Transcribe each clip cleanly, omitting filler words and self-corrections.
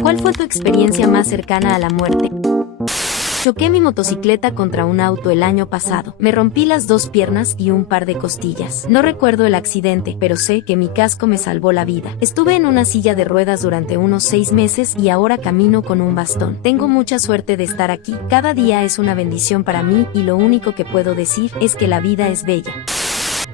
¿Cuál fue tu experiencia más cercana a la muerte? Choqué mi motocicleta contra un auto el año pasado. Me rompí las dos piernas y un par de costillas. No recuerdo el accidente, pero sé que mi casco me salvó la vida. Estuve en una silla de ruedas durante unos 6 meses y ahora camino con un bastón. Tengo mucha suerte de estar aquí. Cada día es una bendición para mí y lo único que puedo decir es que la vida es bella.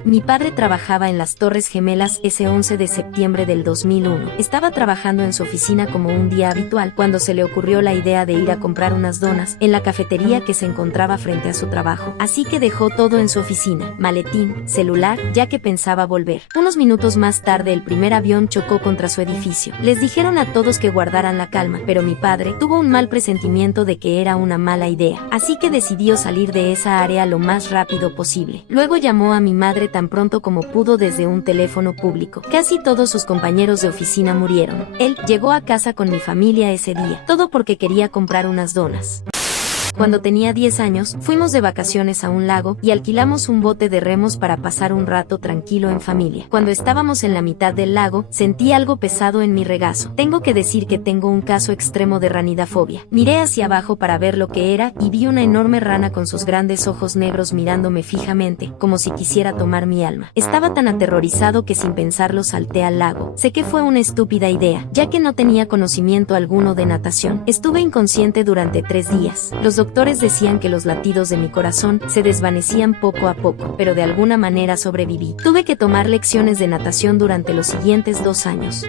Mi padre trabajaba en las Torres Gemelas ese 11 de septiembre del 2001. Estaba trabajando en su oficina como un día habitual cuando se le ocurrió la idea de ir a comprar unas donas en la cafetería que se encontraba frente a su trabajo. Así que dejó todo en su oficina, maletín, celular, ya que pensaba volver. Unos minutos más tarde el primer avión chocó contra su edificio. Les dijeron a todos que guardaran la calma, pero mi padre tuvo un mal presentimiento de que era una mala idea. Así que decidió salir de esa área lo más rápido posible. Luego llamó a mi madre tan pronto como pudo desde un teléfono público. Casi todos sus compañeros de oficina murieron. Él llegó a casa con mi familia ese día, todo porque quería comprar unas donas. Cuando tenía 10 años, fuimos de vacaciones a un lago y alquilamos un bote de remos para pasar un rato tranquilo en familia. Cuando estábamos en la mitad del lago, sentí algo pesado en mi regazo. Tengo que decir que tengo un caso extremo de ranidafobia. Miré hacia abajo para ver lo que era y vi una enorme rana con sus grandes ojos negros mirándome fijamente, como si quisiera tomar mi alma. Estaba tan aterrorizado que sin pensarlo salté al lago. Sé que fue una estúpida idea, ya que no tenía conocimiento alguno de natación. Estuve inconsciente durante 3 días. Los doctores decían que los latidos de mi corazón se desvanecían poco a poco, pero de alguna manera sobreviví. Tuve que tomar lecciones de natación durante los siguientes 2 años.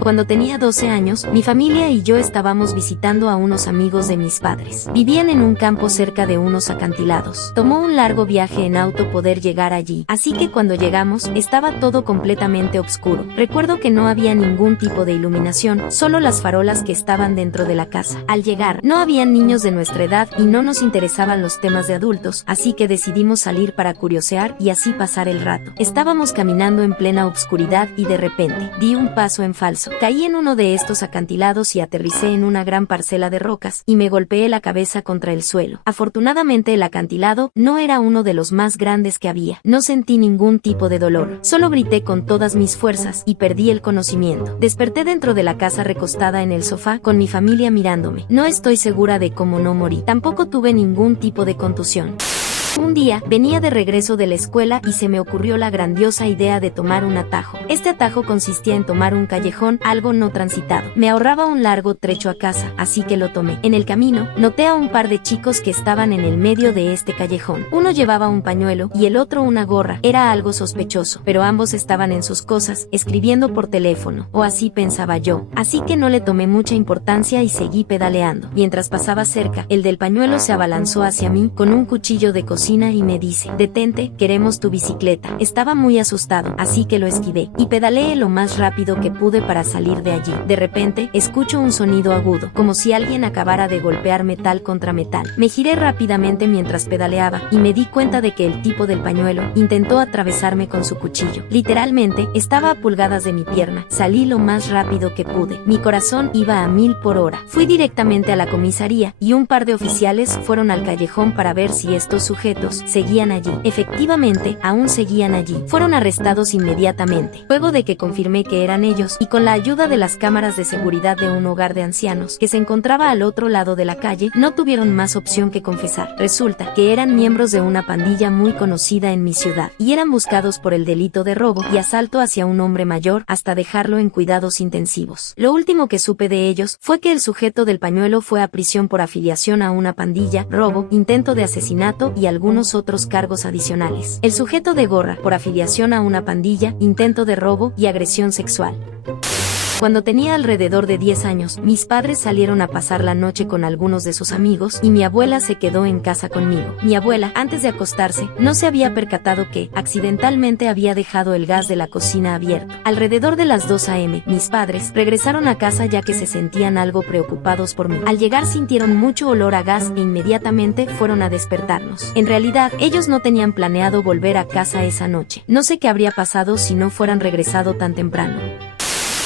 Cuando tenía 12 años, mi familia y yo estábamos visitando a unos amigos de mis padres. Vivían en un campo cerca de unos acantilados. Tomó un largo viaje en auto poder llegar allí, así que cuando llegamos, estaba todo completamente oscuro. Recuerdo que no había ningún tipo de iluminación, solo las farolas que estaban dentro de la casa. Al llegar, no había niños de nuestra edad y no nos interesaban los temas de adultos, así que decidimos salir para curiosear y así pasar el rato. Estábamos caminando en plena oscuridad y de repente, di un paso en falso. Caí en uno de estos acantilados y aterricé en una gran parcela de rocas y me golpeé la cabeza contra el suelo. Afortunadamente el acantilado no era uno de los más grandes que había. No sentí ningún tipo de dolor. Solo grité con todas mis fuerzas y perdí el conocimiento. Desperté dentro de la casa recostada en el sofá con mi familia mirándome. No estoy segura de cómo no morí. Tampoco tuve ningún tipo de contusión. Un día, venía de regreso de la escuela y se me ocurrió la grandiosa idea de tomar un atajo. Este atajo consistía en tomar un callejón, algo no transitado. Me ahorraba un largo trecho a casa, así que lo tomé. En el camino, noté a un par de chicos que estaban en el medio de este callejón. Uno llevaba un pañuelo y el otro una gorra. Era algo sospechoso, pero ambos estaban en sus cosas, escribiendo por teléfono, o así pensaba yo. Así que no le tomé mucha importancia y seguí pedaleando. Mientras pasaba cerca, el del pañuelo se abalanzó hacia mí con un cuchillo de cocina y me dice: detente, queremos tu bicicleta. Estaba muy asustado, así que lo esquivé y pedaleé lo más rápido que pude para salir de allí. De repente, escucho un sonido agudo, como si alguien acabara de golpear metal contra metal. Me giré rápidamente mientras pedaleaba y me di cuenta de que el tipo del pañuelo intentó atravesarme con su cuchillo. Literalmente, estaba a pulgadas de mi pierna. Salí lo más rápido que pude. Mi corazón iba a 1000 por hora. Fui directamente a la comisaría y un par de oficiales fueron al callejón para ver si estos sujetos seguían allí. Efectivamente, aún seguían allí. Fueron arrestados inmediatamente. Luego de que confirmé que eran ellos, y con la ayuda de las cámaras de seguridad de un hogar de ancianos que se encontraba al otro lado de la calle, no tuvieron más opción que confesar. Resulta que eran miembros de una pandilla muy conocida en mi ciudad, y eran buscados por el delito de robo y asalto hacia un hombre mayor hasta dejarlo en cuidados intensivos. Lo último que supe de ellos fue que el sujeto del pañuelo fue a prisión por afiliación a una pandilla, robo, intento de asesinato y algunos otros cargos adicionales. El sujeto de gorra, por afiliación a una pandilla, intento de robo y agresión sexual. Cuando tenía alrededor de 10 años, mis padres salieron a pasar la noche con algunos de sus amigos y mi abuela se quedó en casa conmigo. Mi abuela, antes de acostarse, no se había percatado que, accidentalmente, había dejado el gas de la cocina abierto. Alrededor de las 2 a.m., mis padres regresaron a casa ya que se sentían algo preocupados por mí. Al llegar sintieron mucho olor a gas e inmediatamente fueron a despertarnos. En realidad, ellos no tenían planeado volver a casa esa noche. No sé qué habría pasado si no fueran regresado tan temprano.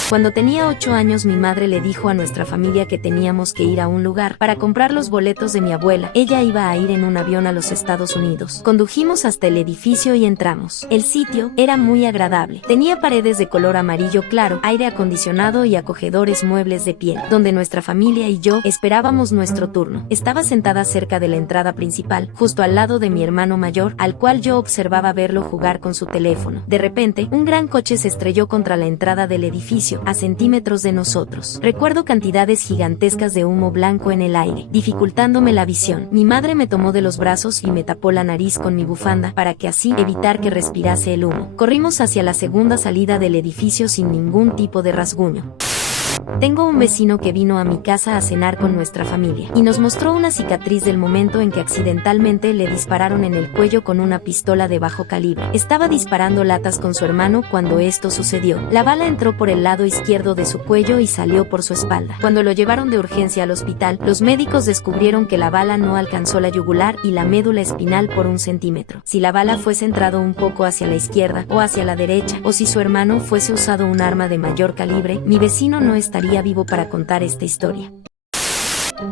Cuando tenía 8 años mi madre le dijo a nuestra familia que teníamos que ir a un lugar para comprar los boletos de mi abuela. Ella iba a ir en un avión a los Estados Unidos. Condujimos hasta el edificio y entramos. El sitio era muy agradable. Tenía paredes de color amarillo claro, aire acondicionado y acogedores muebles de piel, donde nuestra familia y yo esperábamos nuestro turno. Estaba sentada cerca de la entrada principal, justo al lado de mi hermano mayor, al cual yo observaba verlo jugar con su teléfono. De repente, un gran coche se estrelló contra la entrada del edificio, a centímetros de nosotros. Recuerdo cantidades gigantescas de humo blanco en el aire, dificultándome la visión. Mi madre me tomó de los brazos y me tapó la nariz con mi bufanda para que así evitar que respirase el humo. Corrimos hacia la segunda salida del edificio sin ningún tipo de rasguño. Tengo un vecino que vino a mi casa a cenar con nuestra familia y nos mostró una cicatriz del momento en que accidentalmente le dispararon en el cuello con una pistola de bajo calibre. Estaba disparando latas con su hermano cuando esto sucedió. La bala entró por el lado izquierdo de su cuello y salió por su espalda. Cuando lo llevaron de urgencia al hospital, los médicos descubrieron que la bala no alcanzó la yugular y la médula espinal por 1 centímetro. Si la bala fuese entrado un poco hacia la izquierda o hacia la derecha, o si su hermano fuese usado un arma de mayor calibre, mi vecino no estaría vivo para contar esta historia.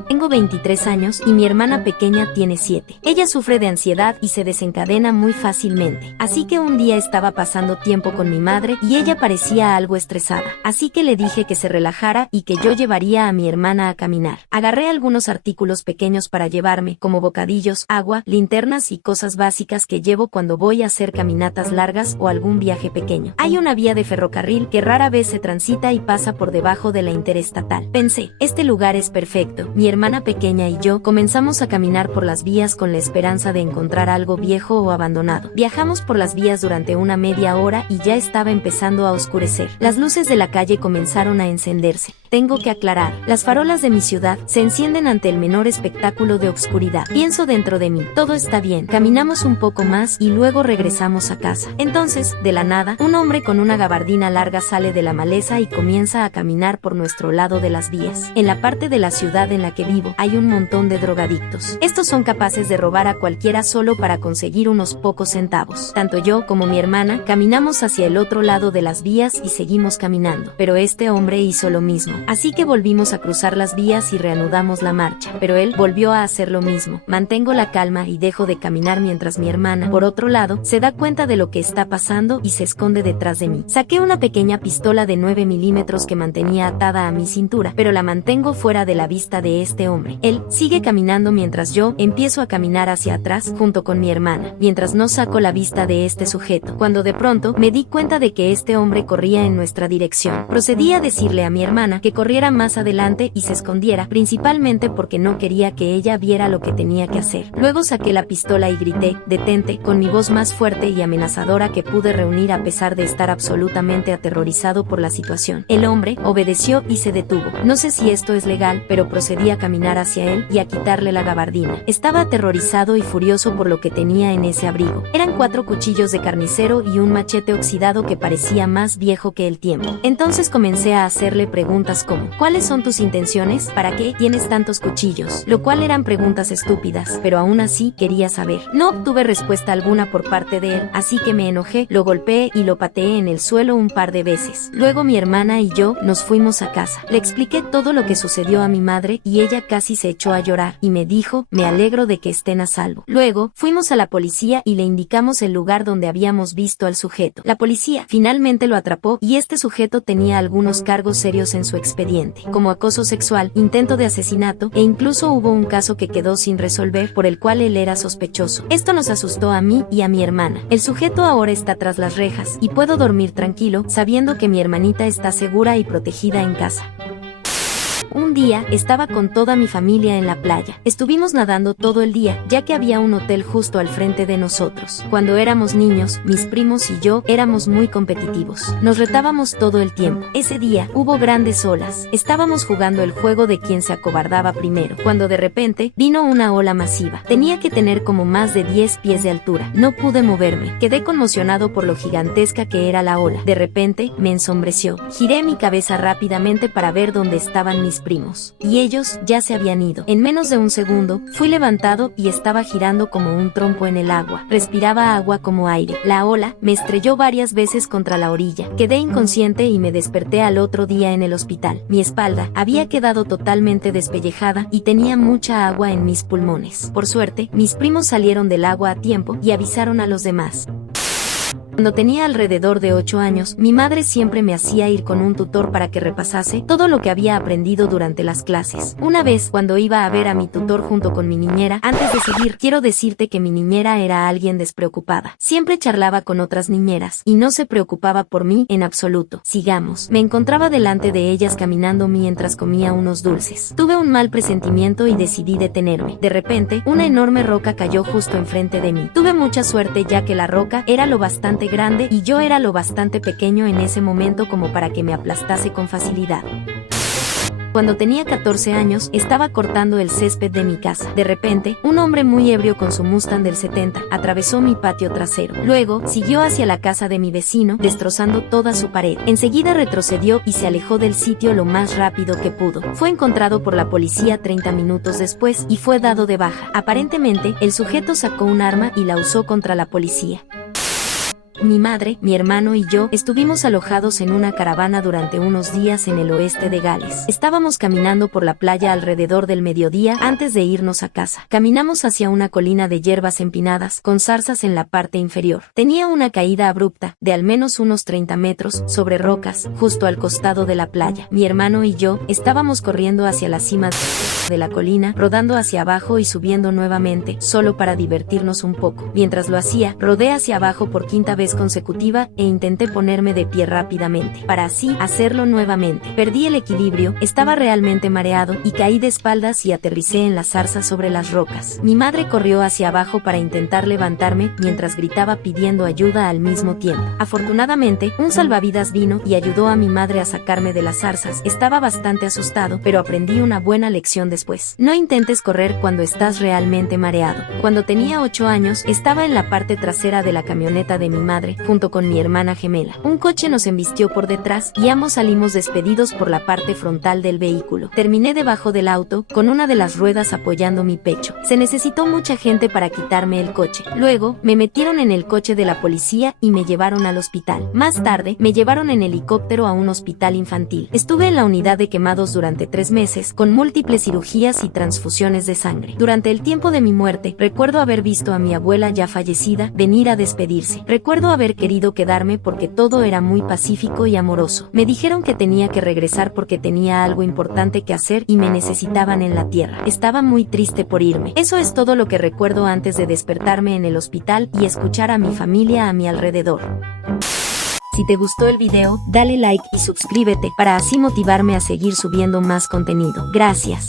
Tengo 23 años y mi hermana pequeña tiene 7. Ella sufre de ansiedad y se desencadena muy fácilmente. Así que un día estaba pasando tiempo con mi madre y ella parecía algo estresada. Así que le dije que se relajara y que yo llevaría a mi hermana a caminar. Agarré algunos artículos pequeños para llevarme, como bocadillos, agua, linternas y cosas básicas que llevo cuando voy a hacer caminatas largas o algún viaje pequeño. Hay una vía de ferrocarril que rara vez se transita y pasa por debajo de la interestatal. Pensé, este lugar es perfecto. Mi hermana pequeña y yo comenzamos a caminar por las vías con la esperanza de encontrar algo viejo o abandonado. Viajamos por las vías durante una media hora y ya estaba empezando a oscurecer. Las luces de la calle comenzaron a encenderse. Tengo que aclarar, las farolas de mi ciudad se encienden ante el menor espectáculo de oscuridad. Pienso dentro de mí, todo está bien. Caminamos un poco más y luego regresamos a casa. Entonces, de la nada, un hombre con una gabardina larga sale de la maleza y comienza a caminar por nuestro lado de las vías. En la parte de la ciudad en la que vivo, hay un montón de drogadictos. Estos son capaces de robar a cualquiera solo para conseguir unos pocos centavos. Tanto yo como mi hermana caminamos hacia el otro lado de las vías y seguimos caminando. Pero este hombre hizo lo mismo. Así que volvimos a cruzar las vías y reanudamos la marcha. Pero él volvió a hacer lo mismo. Mantengo la calma y dejo de caminar mientras mi hermana, por otro lado, se da cuenta de lo que está pasando y se esconde detrás de mí. Saqué una pequeña pistola de 9 milímetros que mantenía atada a mi cintura, pero la mantengo fuera de la vista de este hombre. Él sigue caminando mientras yo empiezo a caminar hacia atrás junto con mi hermana, mientras no saco la vista de este sujeto, cuando de pronto me di cuenta de que este hombre corría en nuestra dirección. Procedí a decirle a mi hermana que corriera más adelante y se escondiera, principalmente porque no quería que ella viera lo que tenía que hacer. Luego saqué la pistola y grité, detente, con mi voz más fuerte y amenazadora que pude reunir a pesar de estar absolutamente aterrorizado por la situación. El hombre obedeció y se detuvo. No sé si esto es legal, pero procedí a caminar hacia él y a quitarle la gabardina. Estaba aterrorizado y furioso por lo que tenía en ese abrigo. Eran 4 cuchillos de carnicero y un machete oxidado que parecía más viejo que el tiempo. Entonces comencé a hacerle preguntas como, ¿cuáles son tus intenciones? ¿Para qué tienes tantos cuchillos? Lo cual eran preguntas estúpidas, pero aún así quería saber. No obtuve respuesta alguna por parte de él, así que me enojé, lo golpeé y lo pateé en el suelo un par de veces. Luego mi hermana y yo nos fuimos a casa. Le expliqué todo lo que sucedió a mi madre y ella casi se echó a llorar y me dijo, me alegro de que estén a salvo. Luego fuimos a la policía y le indicamos el lugar donde habíamos visto al sujeto. La policía finalmente lo atrapó y este sujeto tenía algunos cargos serios en su expediente, como acoso sexual, intento de asesinato e incluso hubo un caso que quedó sin resolver por el cual él era sospechoso. Esto nos asustó a mí y a mi hermana. El sujeto ahora está tras las rejas y puedo dormir tranquilo sabiendo que mi hermanita está segura y protegida en casa. Un día, estaba con toda mi familia en la playa. Estuvimos nadando todo el día, ya que había un hotel justo al frente de nosotros. Cuando éramos niños, mis primos y yo éramos muy competitivos. Nos retábamos todo el tiempo. Ese día, hubo grandes olas. Estábamos jugando el juego de quien se acobardaba primero, cuando de repente, vino una ola masiva. Tenía que tener como más de 10 pies de altura. No pude moverme. Quedé conmocionado por lo gigantesca que era la ola. De repente, me ensombreció. Giré mi cabeza rápidamente para ver dónde estaban mis primos. Y ellos ya se habían ido. En menos de un segundo, fui levantado y estaba girando como un trompo en el agua. Respiraba agua como aire. La ola me estrelló varias veces contra la orilla. Quedé inconsciente y me desperté al otro día en el hospital. Mi espalda había quedado totalmente despellejada y tenía mucha agua en mis pulmones. Por suerte, mis primos salieron del agua a tiempo y avisaron a los demás. Cuando tenía alrededor de 8 años, mi madre siempre me hacía ir con un tutor para que repasase todo lo que había aprendido durante las clases. Una vez, cuando iba a ver a mi tutor junto con mi niñera, antes de seguir, quiero decirte que mi niñera era alguien despreocupada. Siempre charlaba con otras niñeras y no se preocupaba por mí en absoluto. Sigamos. Me encontraba delante de ellas caminando mientras comía unos dulces. Tuve un mal presentimiento y decidí detenerme. De repente, una enorme roca cayó justo enfrente de mí. Tuve mucha suerte ya que la roca era lo bastante grande y yo era lo bastante pequeño en ese momento como para que me aplastase con facilidad. Cuando tenía 14 años, estaba cortando el césped de mi casa. De repente, un hombre muy ebrio con su Mustang del 70 atravesó mi patio trasero. Luego, siguió hacia la casa de mi vecino, destrozando toda su pared. Enseguida retrocedió y se alejó del sitio lo más rápido que pudo. Fue encontrado por la policía 30 minutos después y fue dado de baja. Aparentemente, el sujeto sacó un arma y la usó contra la policía. Mi madre, mi hermano y yo estuvimos alojados en una caravana durante unos días en el oeste de Gales. Estábamos caminando por la playa alrededor del mediodía antes de irnos a casa. Caminamos hacia una colina de hierbas empinadas, con zarzas en la parte inferior. Tenía una caída abrupta, de al menos unos 30 metros, sobre rocas, justo al costado de la playa. Mi hermano y yo estábamos corriendo hacia la cima de la colina, rodando hacia abajo y subiendo nuevamente, solo para divertirnos un poco. Mientras lo hacía, rodé hacia abajo por quinta vez consecutiva e intenté ponerme de pie rápidamente, para así hacerlo nuevamente. Perdí el equilibrio, estaba realmente mareado y caí de espaldas y aterricé en la zarza sobre las rocas. Mi madre corrió hacia abajo para intentar levantarme mientras gritaba pidiendo ayuda al mismo tiempo. Afortunadamente, un salvavidas vino y ayudó a mi madre a sacarme de las zarzas. Estaba bastante asustado, pero aprendí una buena lección después. No intentes correr cuando estás realmente mareado. Cuando tenía 8 años, estaba en la parte trasera de la camioneta de mi madre, junto con mi hermana gemela. Un coche nos embistió por detrás y ambos salimos despedidos por la parte frontal del vehículo. Terminé debajo del auto, con una de las ruedas apoyando mi pecho. Se necesitó mucha gente para quitarme el coche. Luego, me metieron en el coche de la policía y me llevaron al hospital. Más tarde, me llevaron en helicóptero a un hospital infantil. Estuve en la unidad de quemados durante 3 meses, con múltiples cirugías y transfusiones de sangre. Durante el tiempo de mi muerte, recuerdo haber visto a mi abuela ya fallecida venir a despedirse. Recuerdo haber querido quedarme porque todo era muy pacífico y amoroso. Me dijeron que tenía que regresar porque tenía algo importante que hacer y me necesitaban en la tierra. Estaba muy triste por irme. Eso es todo lo que recuerdo antes de despertarme en el hospital y escuchar a mi familia a mi alrededor. Si te gustó el video, dale like y suscríbete para así motivarme a seguir subiendo más contenido. Gracias.